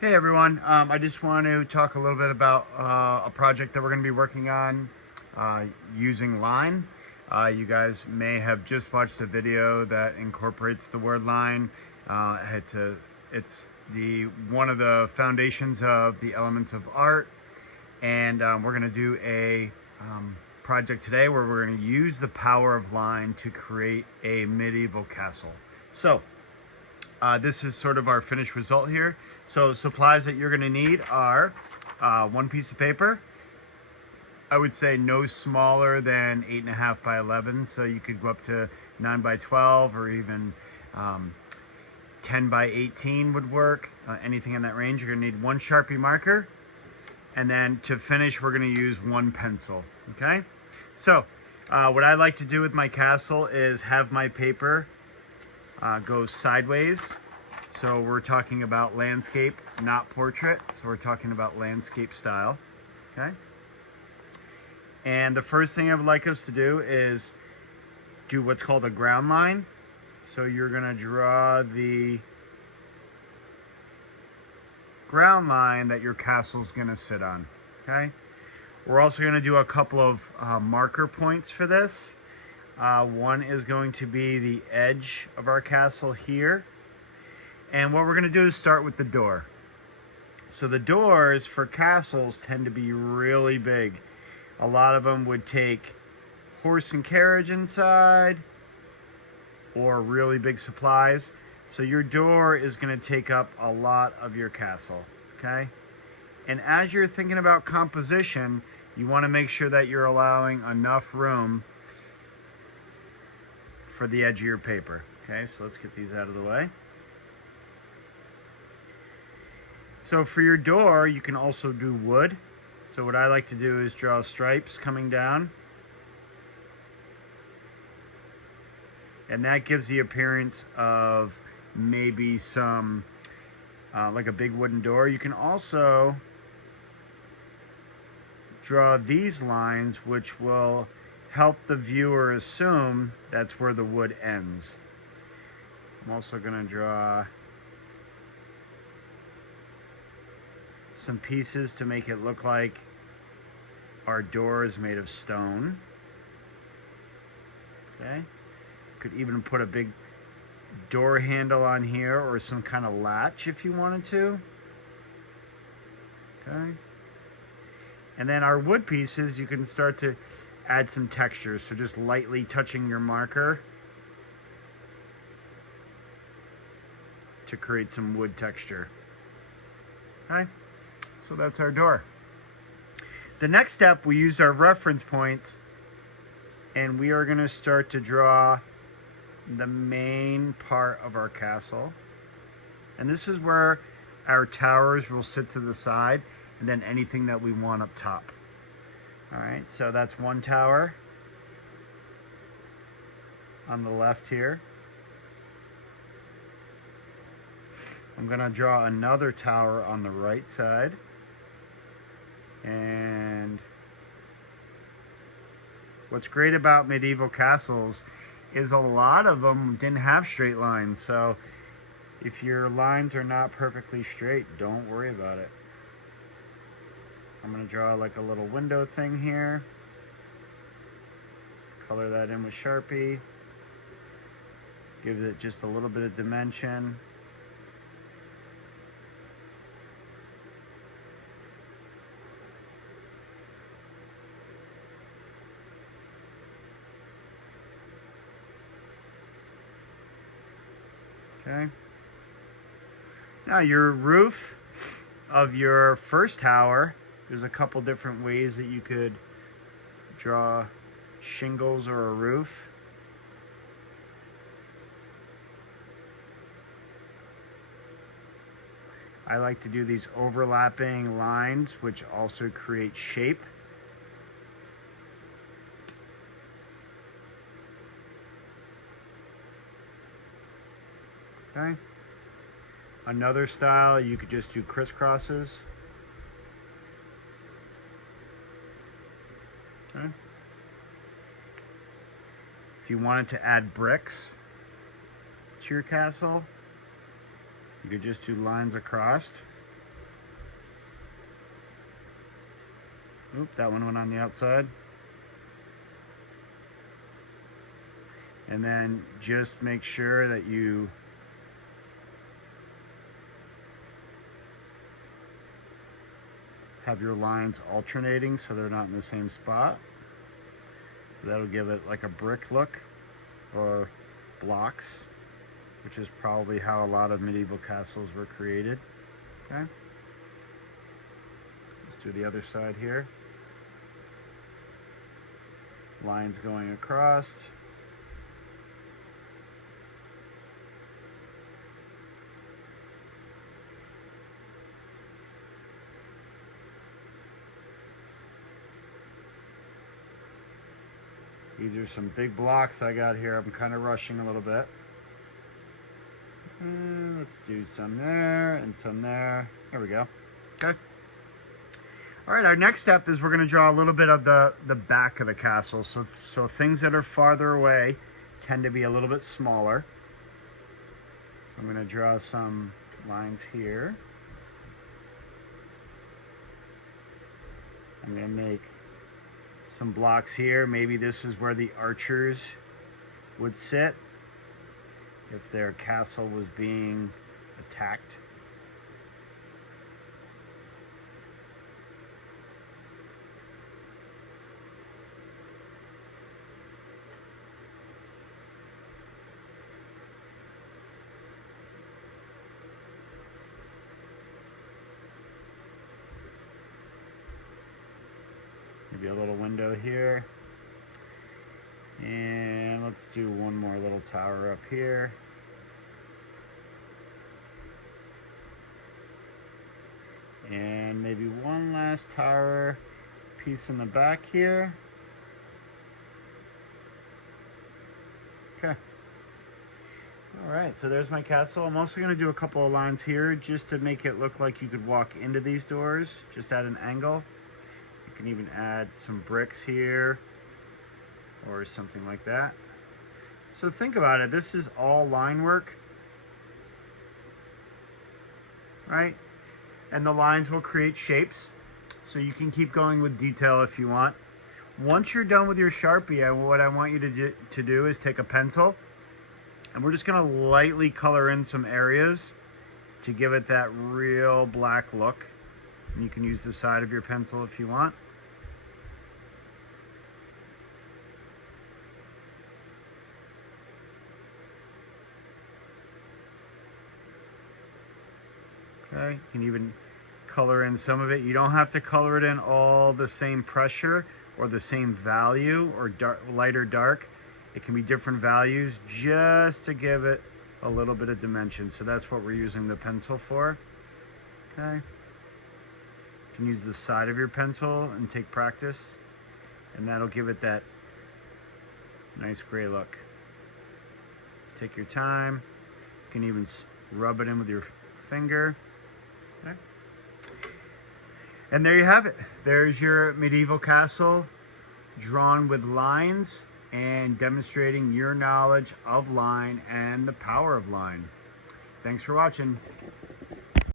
Hey everyone, I just want to talk a little bit about a project that we're going to be working on using line. You guys may have just watched a video that incorporates the word line. It's the one of the foundations of the elements of art, and we're going to do a project today where we're going to use the power of line to create a medieval castle. So this is sort of our finished result here. So supplies that you're going to need are one piece of paper. I would say no smaller than 8.5 by 11, so you could go up to 9 by 12 or even 10 by 18 would work. Anything in that range. You're going to need one Sharpie marker, and then to finish we're going to use one pencil. Okay, so what I like to do with my castle is have my paper go sideways. So we're talking about landscape, not portrait. So we're talking about landscape style. Okay. And the first thing I would like us to do is do what's called a ground line. So you're going to draw the ground line that your castle's going to sit on. Okay. We're also going to do a couple of marker points for this. One is going to be the edge of our castle here. And what we're going to do is start with the door. So the doors for castles tend to be really big. A lot of them would take horse and carriage inside or really big supplies. So your door is going to take up a lot of your castle. Okay? And as you're thinking about composition, you want to make sure that you're allowing enough room for the edge of your paper. Okay, so let's get these out of the way. So for your door, you can also do wood. So what I like to do is draw stripes coming down. And that gives the appearance of maybe some, like a big wooden door. You can also draw these lines, which will help the viewer assume that's where the wood ends. I'm also going to draw some pieces to make it look like our door is made of stone. Okay. Could even put a big door handle on here or some kind of latch if you wanted to. Okay. And then our wood pieces, you can start to add some texture. So just lightly touching your marker to create some wood texture. Okay. So that's our door. The next step, we used our reference points, and we are going to start to draw the main part of our castle. And this is where our towers will sit to the side, and then anything that we want up top. Alright, so that's one tower on the left here. I'm going to draw another tower on the right side. And what's great about medieval castles is a lot of them didn't have straight lines. So if your lines are not perfectly straight, don't worry about it. I'm going to draw like a little window thing here. Color that in with Sharpie. Give it just a little bit of dimension. Okay. Now your roof of your first tower, there's a couple different ways that you could draw shingles or a roof. I like to do these overlapping lines, which also create shape. Okay. Another style, you could just do crisscrosses. Okay. If you wanted to add bricks to your castle, you could just do lines across. Oop, that one went on the outside. And then just make sure that you have your lines alternating so they're not in the same spot. So that'll give it like a brick look, or blocks, which is probably how a lot of medieval castles were created. Okay. Let's do the other side here. Lines going across. These are some big blocks I got here. I'm kind of rushing a little bit. Let's do some there and some there. There we go. Okay. All right, our next step is we're going to draw a little bit of the back of the castle. So things that are farther away tend to be a little bit smaller. So I'm going to draw some lines here. I'm going to make some blocks here. Maybe this is where the archers would sit if their castle was being attacked. Maybe a little window here. And let's do one more little tower up here. And maybe one last tower piece in the back here. Okay. Alright, so there's my castle. I'm also going to do a couple of lines here just to make it look like you could walk into these doors, just at an angle. You can even add some bricks here or something like that. So think about it. This is all line work, right? And the lines will create shapes. So you can keep going with detail if you want. Once you're done with your Sharpie, what I want you to do is take a pencil, and we're just going to lightly color in some areas to give it that real black look. And you can use the side of your pencil if you want. Okay, you can even color in some of it. You don't have to color it in all the same pressure or the same value, or dark, light or dark. It can be different values just to give it a little bit of dimension. So that's what we're using the pencil for. Okay. You can use the side of your pencil and take practice, and that'll give it that nice gray look. Take your time. You can even rub it in with your finger. Okay. And there you have it. There's your medieval castle drawn with lines and demonstrating your knowledge of line and the power of line. Thanks for watching.